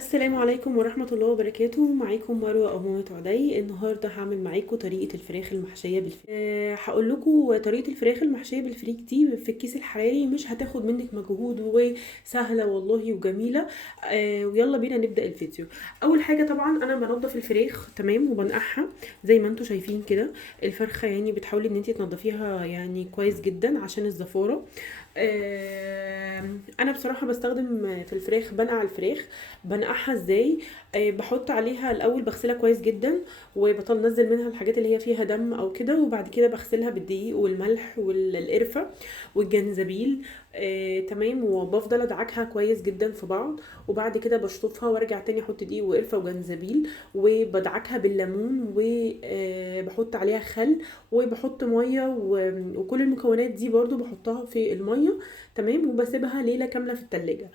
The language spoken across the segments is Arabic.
السلام عليكم ورحمة الله وبركاته. معاكم مروة أو مامة عدي. النهاردة هعمل معاكم طريقة الفراخ المحشية بالفريك. هقول لكم طريقة الفراخ المحشية بالفريك دي في الكيس الحراري، مش هتاخد منك مجهود وسهلة والله وجميلة. ويلا بينا نبدأ الفيديو. أول حاجة طبعا أنا بنضف الفراخ تمام وبنقعها زي ما انتوا شايفين كده. الفرخة يعني بتحاولي ان انتي تنضفيها يعني كويس جدا عشان الزفارة. انا بصراحه بستخدم في الفراخ بنقع الفراخ. بنقعها ازاي؟ بحط عليها الاول بغسلها كويس جدا، وبنزل منها الحاجات اللي هي فيها دم او كده، وبعد كده بغسلها بالدقيق والملح والقرفه والجنزبيل. تمام، وبفضل ادعكها كويس جدا في بعض، وبعد كده بشطفها وارجع تاني احط دقيق وقرفه وجنزبيل، وبدعكها بالليمون، وبحط عليها خل، وبحط ميه وكل المكونات دي برضو بحطها في الميه. تمام، وبسيبها ليله كامله في التلاجة.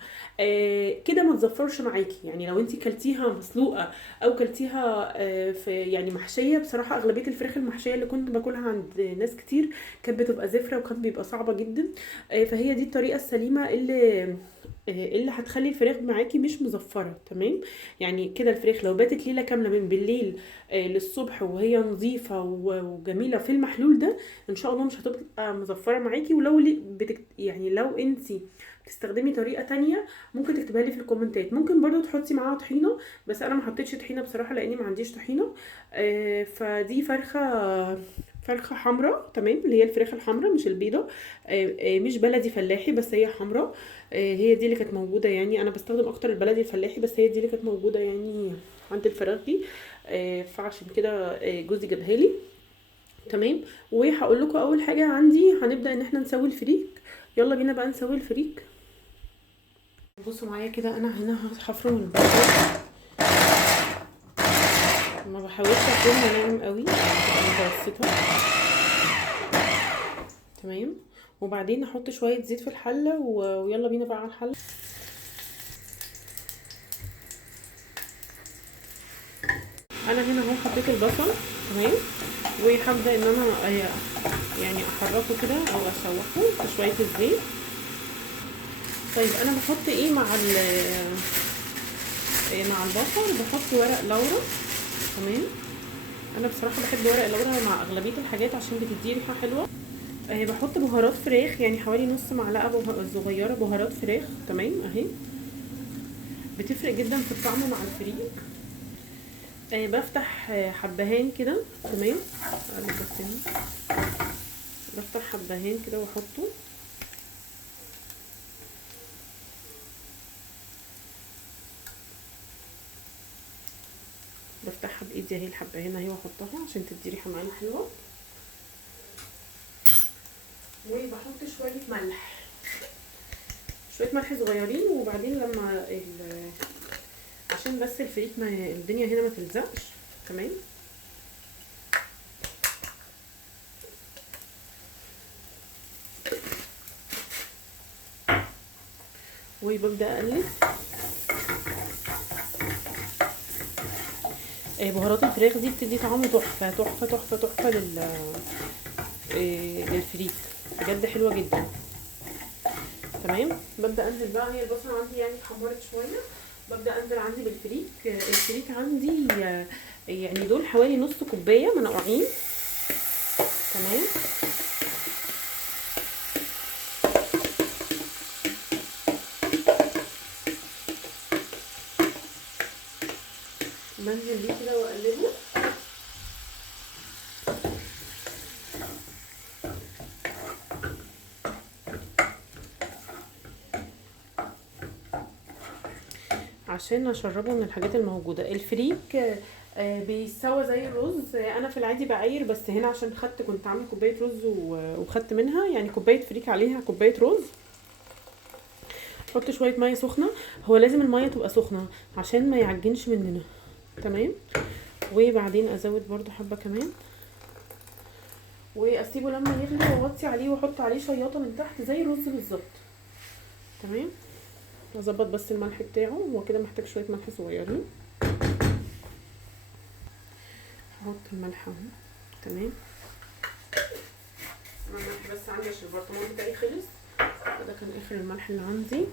كده ما تزفرش معاكي. يعني لو انتي كلتيها مسلوقه او كلتيها في يعني محشيه، بصراحه اغلبيه الفراخ المحشيه اللي كنت باكلها عند ناس كتير كانت بتبقى زفره وكان بيبقى صعبه جدا. فهي دي الطريقه السليمه اللي هتخلي الفراخ معاكي مش مزفره. تمام، يعني كده الفراخ لو باتت ليله كامله من بالليل للصبح وهي نظيفه وجميله في المحلول ده، ان شاء الله مش هتبقى مزفره معاكي. ولو يعني لو انتي بتستخدمي طريقه تانية ممكن تكتبها لي في الكومنتات. ممكن برضو تحطي معاها طحينه، بس انا ما حطيتش طحينه بصراحه لاني ما عنديش طحينه. فدي فرخه حمراء تمام، اللي هي الفراخ الحمراء مش البيضه. مش بلدي فلاحي، بس هي حمراء. هي دي اللي كانت موجوده. يعني انا بستخدم اكتر البلدي الفلاحي، بس هي دي اللي كانت موجوده يعني عند الفراخ دي. فعشان كده جوزي جابها لي. تمام، وهقول لكم اول حاجه عندي هنبدا ان احنا نسوي الفريك. يلا بينا بقى نسوي الفريك. بصوا معايا كده، انا هنا هفرم البصل. ما بحاولش افرمها ناعم قوي، تبقى متوسطه. تمام، وبعدين نحط شويه زيت في الحله ويلا بينا بقى على الحله. انا هنا اهو حطيت البصل. تمام، وهبدا ان انا يعني احركه كده او اشوحه في شويه الزيت. طيب انا بحط ايه مع البصل؟ بحط ورق لورا. تمام، انا بصراحه بحب ورق اللورا مع اغلبيه الحاجات عشان بتدي ريحه حلوه. بحط بهارات فراخ، يعني حوالي نص معلقه صغيره بهارات فراخ. تمام اهي، بتفرق جدا في الطعم مع الفريك. بفتح حبهان كده. تمام، اقلب بس هنا. بفتح حبهان كده واحطه. بفتحها بايدي اهي الحبهان اهي واحطها عشان تدي ريحه معانا حلوه. وبحط شويه ملح، شويه ملح صغيرين. وبعدين لما عشان بس الفريك ما الدنيا هنا ما تلزقش. تمام، وببدا اقلب. بهارات الفراخ دي بتدي طعم تحفه تحفه تحفه تحفه للفريك، بجد حلوه جدا. تمام، ببدا انزل بقى. هي البصله عندي يعني اتحمرت شويه، ببدا انزل عندي بالفريك. الفريك عندي يعني دول حوالي نص كوبايه منقوعين. تمام، بنزل بيه كده واقلبه. عشان اشربه من الحاجات الموجوده. الفريك بيسوى زي الرز. انا في العادي بعاير، بس هنا عشان كنت عامله كوبايه رز وخدت منها يعني كوبايه فريك عليها كوبايه رز. حط شويه ميه سخنه. هو لازم الميه تبقى سخنه عشان ما يعجنش مننا. تمام، وبعدين ازود برضو حبه كمان، واسيبه لما يغلي واوطي عليه واحط عليه شياطه من تحت زي الرز بالظبط. تمام، اظبط بس الملح بتاعه. هو كده محتاج شويه ملح صغيرين. احط الملح اهو. تمام، انا الملح بس عندي عشان البرطمان بتاعي خلص، فده كان اخر الملح اللي عندي.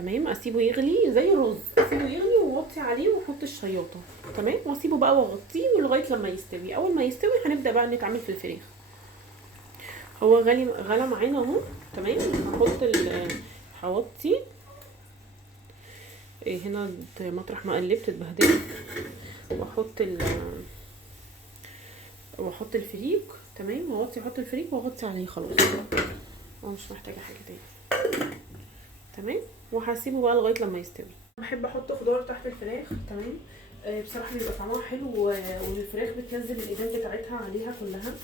تمام. اسيبه يغلي زي الرز، اسيبه يغلي واوطي عليه واحط الشياطه. تمام. واسيبه بقى واغطيه لغايه لما يستوي. اول ما يستوي هنبدا بقى نتعامل في الفراخ. هو غلى معانا اهو. تمام. هحط هوطي هنا مطرح ما قلبت اتبهدلت، واحط الفريك. تمام. واغطي، احط الفريك واغطي عليه خلاص. هو مش محتاجه حاجه تاني. تمام. وهسيبه بقى لغايه لما يستوي. بحب احط خضار تحت الفراخ. تمام. بصراحه بيبقى طعمها حلو، والفراخ بتنزل الايدام بتاعتها عليها كلها.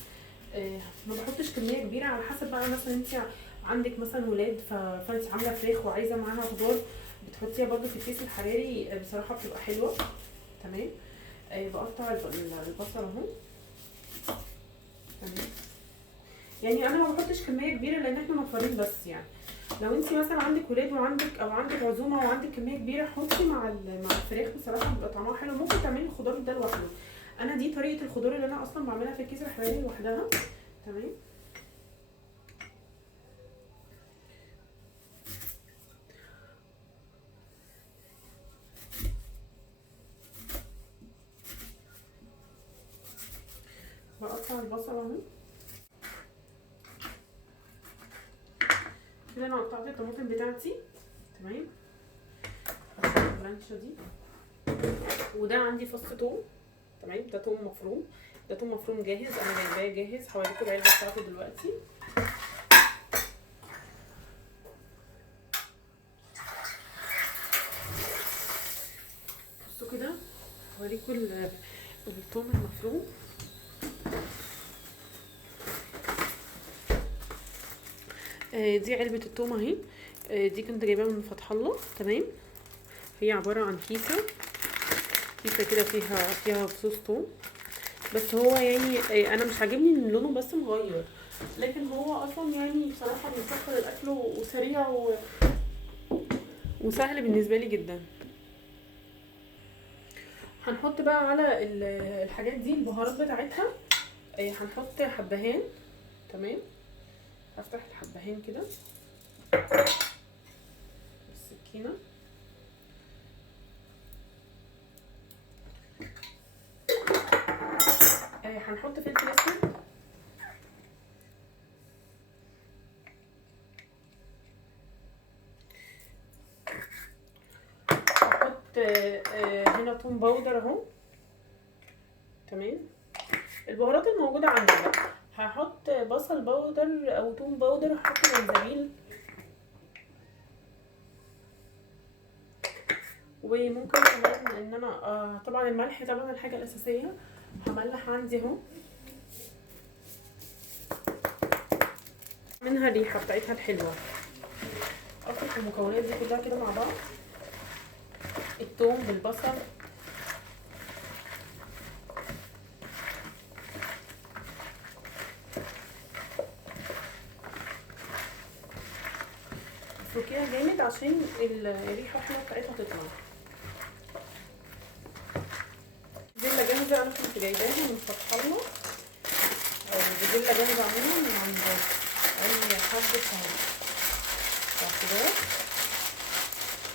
ما بحطش كميه كبيره، على حسب بقى مثلا انت عندك مثلا ولاد فانت عامله فراخ وعايزه معاها خضار، بتحطيها برده في الكيس الحراري. بصراحه بتبقى حلوه. تمام. بقطع البصل اهو. تمام. يعني انا ما بحطش كميه كبيره لان احنا نفرين بس. يعني لو انت مثلا عندك ولاد وعندك عزومه وعندك كميه كبيره، حطي مع الفراخ. بصراحه بيبقى طعمها حلو. ممكن تعملي الخضار ده لوحده. انا دي طريقه الخضار اللي انا اصلا بعملها في الكيس الحراري لوحدها. تمام. بقطع البصل اهو كده. انا قطعت الطماطم بتاعتي. تمام. اللانشة دي، وده عندي فص توم. تمام. ده توم مفروم، ده توم مفروم جاهز، انا جايباه جاهز. هوريكم العلبه بتاعته دلوقتي. بصوا كده، هوريكم التوم المفروم. دي علبه التوم اهي. دي كنت جايباها من فتح الله. تمام. هي عباره عن كيسه كده فيها فصوص توم. بس هو يعني انا مش عاجبني ان لونه بس مغير، لكن هو اصلا يعني بصراحه بيسخن الاكل وسريع وسهل بالنسبه لي جدا. هنحط بقى على الحاجات دي البهارات بتاعتها. هنحط حبهان. تمام. هفتح الحبهان كده بالسكينه. هنحط فلفل اسود. هحط هنا توم باودر اهو. تمام. البهارات الموجوده عندي بقى. هحط بصل باودر او توم باودر. هحط جنزبيل، وممكن كمان ان انا طبعا الملح طبعا الحاجه الاساسيه. هملح عندي اهو منها الريحه بتاعتها الحلوه. اخلط المكونات دي كلها كده مع بعض، الثوم بالبصل. افركيها جامد عشان الريحه الحلوه بتاعتها تطلع. بزله جاهزه انا كنت جايباها من فتح الله. بزله جاهزه عموما من عند اي حد بتاع خضار.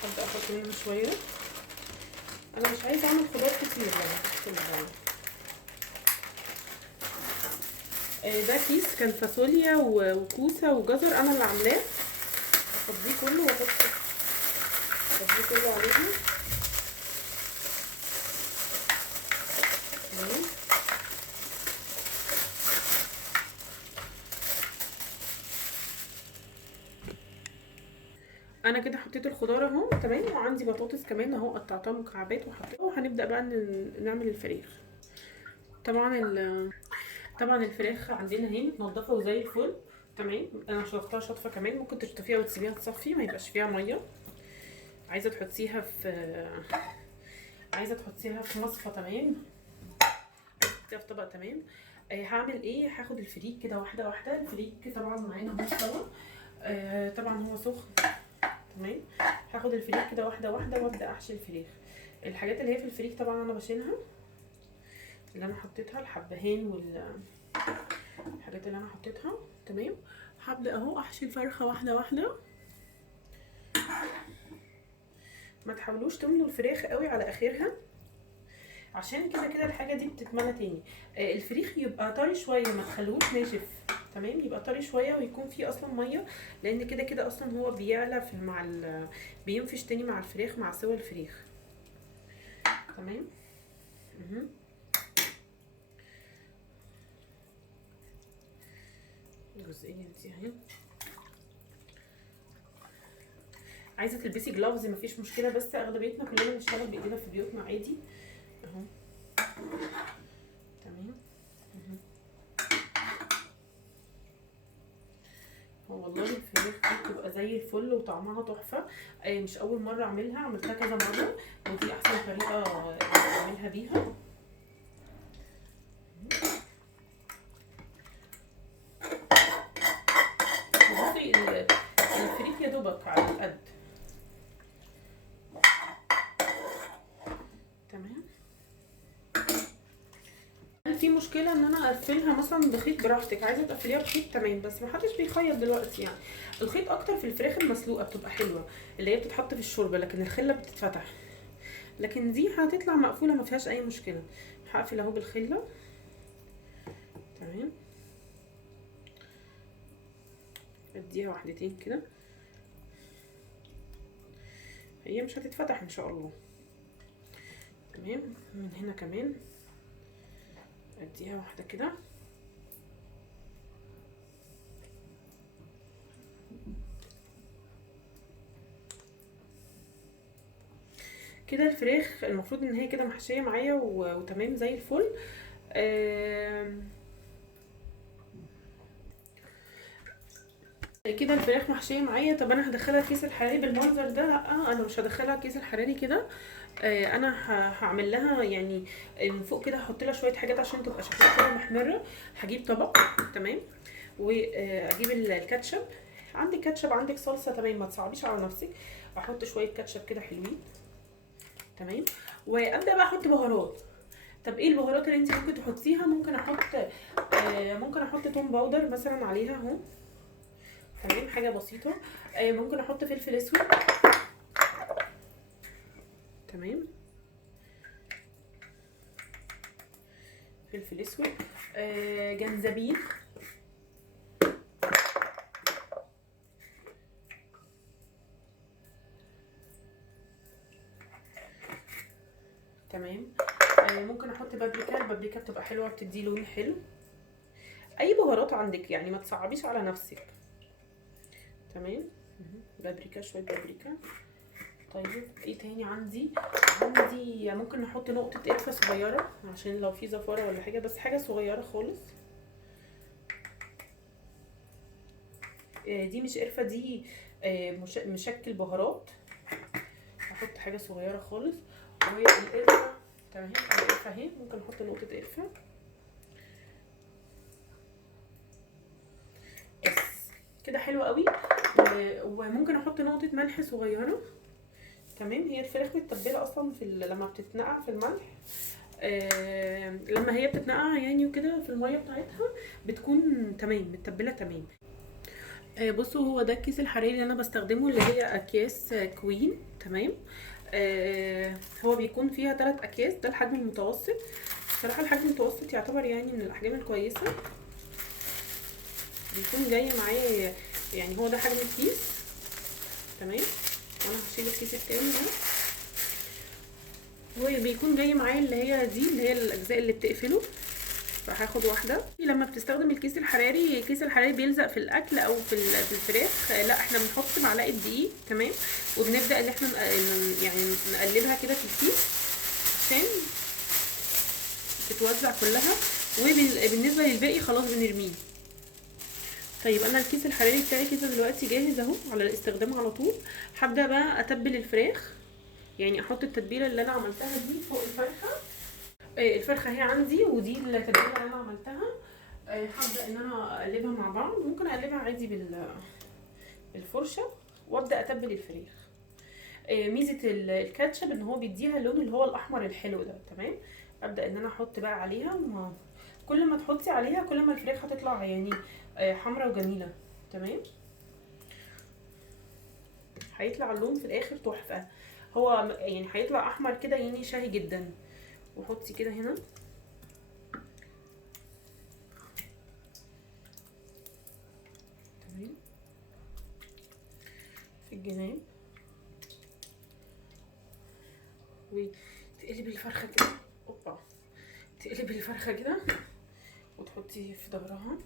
هبدا احط منه شويه. انا مش عايزه اعمل خضار كتير يعني في البدايه. ده كيس كان فاصوليا وكوسه وجزر انا اللي عاملاه. افضيه كله افضيه كله عليها. تمام. انا كده حطيت الخضار اهو. تمام. وعندي بطاطس كمان اهو قطعتها مكعبات وحطيتها. وهنبدا بقى نعمل الفراخ. طبعا الفراخ عندنا اهي متنضفه وزي الفل. تمام. انا شطفتها شطفه كمان. ممكن تشطفيها وتسيبيها تصفي ما يبقاش فيها ميه. عايزه تحطيها في مصفى. تمام. تحطيها في طبق. تمام. هعمل ايه؟ هاخد الفريك كده واحده واحده. الفريك طبعا معانا اهو سوا. طبعا هو سخن. تمام. هاخد الفريك كده واحده واحده وابدا احشي الفراخ. الحاجات اللي هي في الفريك طبعا انا بشيلها، اللي انا حطيتها الحبهان والحاجات اللي انا حطيتها. تمام. هبدا اهو احشي الفرخه واحده واحده. ما تحاولوش تملوا الفراخ قوي على اخرها، عشان كده كده الحاجه دي بتتملى تاني. الفريخ يبقى طري شويه، ما تخلوش ناشف، تمام، يبقى طري شويه ويكون فيه اصلا ميه، لان كده كده اصلا هو بيعلى في بينفش تاني مع الفراخ مع سوى الفريخ. تمام. الجزئيه دي اهي. عايزه تلبسي جلافز مفيش مشكله، بس اغلبيتنا كلنا بنشتغل بايدينا في بيوتنا عادي اهو. تمام. هو والله الفراخ دي بتبقى زي الفل وطعمها تحفه. مش اول مره اعملها، عملتها كذا مره، ودي احسن طريقه اعملها بيها. بصي الفريك يا دوبك على القد. تمام. في مشكله ان انا اقفلها مثلا بخيط، براحتك، عايزه تقفليها بخيط تمام، بس ما حدش بيخيط دلوقتي يعني. الخيط اكتر في الفراخ المسلوقه بتبقى حلوه، اللي هي بتتحط في الشوربه، لكن الخله بتتفتح، لكن دي هتطلع مقفوله ما فيهاش اي مشكله. هقفل اهو بالخله. تمام. اديها واحدتين كده، هي مش هتتفتح ان شاء الله. تمام. من هنا كمان اديها واحده كده. كده الفراخ المفروض ان هي كده محشيه معايا وتمام زي الفل. كده الفراخ محشيه معايا. طب انا هدخلها الكيس الحراري بالمنظر ده؟ لا، انا مش هدخلها الكيس الحراري كده. انا هعمل لها يعني من فوق كده، هحط لها شويه حاجات عشان تبقى شكلها كده محمره. هجيب طبق، تمام، واجيب الكاتشب. عندك كاتشب، عندك صلصه، تمام، ما تصعبيش على نفسك. احط شويه كاتشب كده حلوين. تمام. وابدا بقى احط بهارات. طب ايه البهارات اللي انت ممكن تحطيها؟ ممكن احط توم باودر مثلا عليها اهو. تمام، حاجه بسيطه. ممكن احط فلفل اسود. تمام، فلفل اسود. جنزبيل. تمام. ممكن احط بابريكا. البابريكا بتبقى حلوه، بتدي لون حلو. اي بهارات عندك يعني، ما تصعبيش على نفسك. تمام. بابريكا، شويه بابريكا. طيب ايه تاني عندي؟ ممكن نحط نقطه قرفه صغيره عشان لو في زفاره ولا حاجه، بس حاجه صغيره خالص. دي مش قرفه، دي مشكل بهارات. هحط حاجه صغيره خالص. والقرفه، تمام، القرفه اهي، ممكن نحط نقطه قرفه بس كده، حلو قوي. وممكن احط نقطه ملح صغيره. تمام. هي الفراخ متبله اصلا لما بتتنقع في الملح. لما هي بتتنقع يعني وكده في الميه بتاعتها بتكون تمام، متبله تمام. بصوا، هو ده الكيس الحراري اللي انا بستخدمه، اللي هي اكياس كوين. تمام. هو بيكون فيها 3 اكياس، ده الحجم المتوسط. بصراحه الحجم المتوسط يعتبر يعني من الاحجام الكويسه. بيكون جاي معايا يعني، هو ده حجم الكيس. تمام. وانا هشيل الكيس التاني ده. هو بيكون جاي معايا اللي هي دي، اللي هي الاجزاء اللي بتقفله. فهاخد واحده. لما بتستخدم الكيس الحراري بيلزق في الاكل او في الفراخ، لا احنا بنحط معلقه دقيق. تمام. وبنبدا ان احنا يعني نقلبها كده في الكيس عشان تتوزع كلها، وبالنسبه للباقي خلاص بنرميه. طيب انا الكيس الحراري بتاعي كده دلوقتي جاهز اهو على الاستخدام على طول. هبدا بقى اتبل الفراخ، يعني احط التتبيله اللي انا عملتها دي فوق الفرخه. الفرخه اهي عندي، ودي التتبيله اللي انا عملتها. هبدا ان انا اقلبها مع بعض. ممكن اقلبها عادي بالفرشه، وابدا اتبل الفراخ. ميزه الكاتشب ان هو بيديها اللون اللي هو الاحمر الحلو ده. تمام. ابدا ان انا احط بقى عليها، كل ما تحطي عليها كل ما الفراخ هتطلع يعني حمرا وجميله. تمام. هيطلع اللون في الاخر تحفه. هو يعني هيطلع احمر كده يعني شهي جدا. وحطي كده هنا تمام في الجناب، وتقلبي الفرخه كده. اوبا، تقلبي الفرخه كده وتحطي في ظهرها.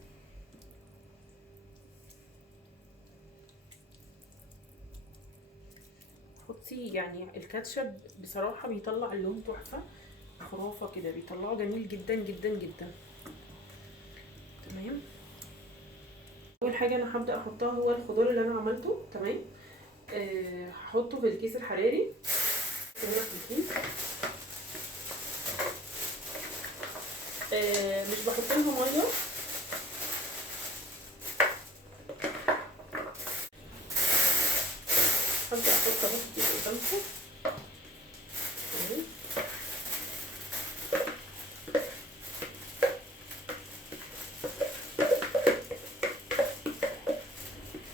حطي يعني الكاتشب بصراحه بيطلع اللون تحفه، خرافه كده، بيطلعه جميل جدا جدا جدا. تمام. اول حاجه انا هبدا احطها هو الخضار اللي انا عملته. تمام. هحطه في الكيس الحراري هنا في الكيس. مش بحط لها ميه، هبدا احط اهو في الكيس قدامكم. تمام.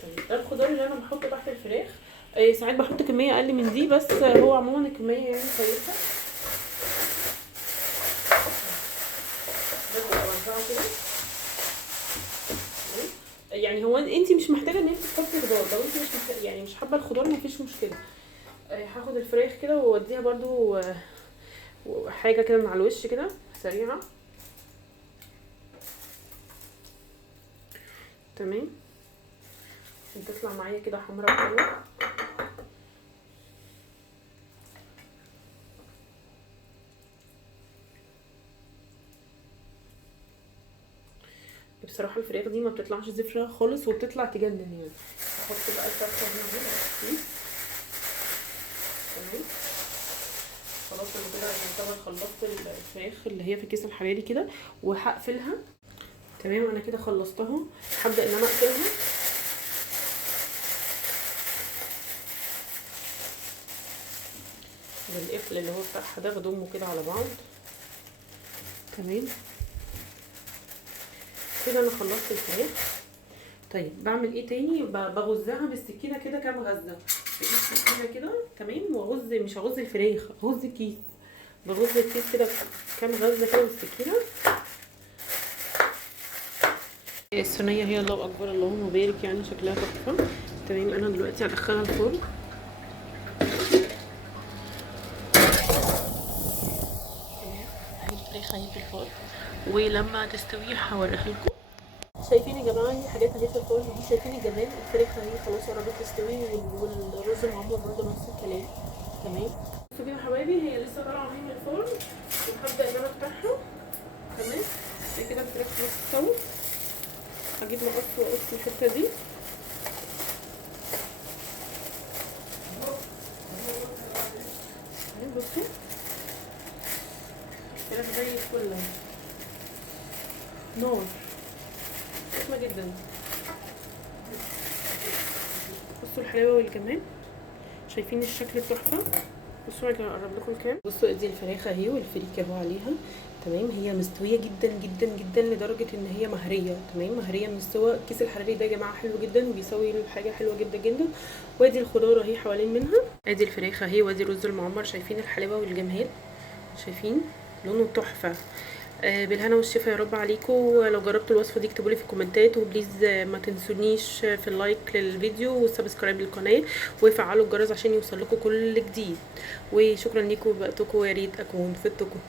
طيب ده الخضار اللي انا بحطه تحت الفراخ. ساعات بحط كميه اقل من دي، بس هو عموما الكميه يعني كويسه. ببدا اوزعه كده. يعني هو انت مش محتاجه ان انت تحطي خضار، لو انت مش محتاجة يعني مش حابه الخضار مفيش مشكله. هاخد الفراخ كده واوديها برضو حاجه كده من على الوش كده سريعه. تمام. عشان تطلع معايا كده حمراء حلوه. بصراحه الفراخ دي ما بتطلعش زفره خالص وبتطلع تجنن يعني. احط بقى الفرخه هنا. تمام. خلاص انا كده يعتبر خلصت الفراخ اللي هي في الكيس الحراري كده، وهقفلها. تمام. انا كده خلصتها. هبدا ان انا اقفلها. بالقفل اللي هو بتاعها ده بضمه كده على بعض. تمام كده انا خلصت الفراخ. طيب بعمل ايه تاني؟ بغزها بالسكينه كده كام غزه بايد السكينه كده. تمام. واغز، مش هغز الفراخ، اغز الكيس. بغز الكيس كده كام غزه كده بالسكينه. الصينيه هي الله اكبر اللهم بارك، يعني شكلها تحفه. تمام. انا دلوقتي هدخلها الفرن. الفراخ اهي في الفرن، ولما تستوي هوريها لكم. شايفين يا جماعه دي حاجات اهي في الفرن دي، شايفين الجمال؟ الفراخ اهي خلاص قربت تستوي، والرز المعمر برضه نفس الكلام. تمام. بصوا كده يا حبايبي، هي لسه طالعه اهي من الفرن، وهبدا ان انا افتحها. تمام. كده الفراخ خلاص استوت. هجيب مقص واقص الحته دي. بصوا الفراخ زي الفل نار سخنه جدا. بصوا الحلاوه والجمال، شايفين الشكل التحفه. بصوا انا هقرب لكم كام. بصوا ادي الفراخ اهي والفريك اهو عليها. تمام. هي مستويه جدا جدا جدا لدرجه ان هي مهريه. تمام. مهريه من السوا. الكيس الحراري ده يا جماعه حلو جدا وبيسوي الحاجه حلوه جدا جدا. وادي الخضار اهي حوالين منها. ادي الفراخ اهي، وادي الرز المعمر. شايفين الحلاوه والجمال؟ شايفين لونه تحفه. بالهنا والشفا يا رب عليكم. لو جربتوا الوصفه دي اكتبوا لي في الكومنتات، وبليز ما تنسونيش في اللايك للفيديو والسبسكرايب للقناه، وفعلوا الجرس عشان يوصل لكم كل جديد. وشكرا لكم ووقتكم، ويا ريت اكون فدتكم.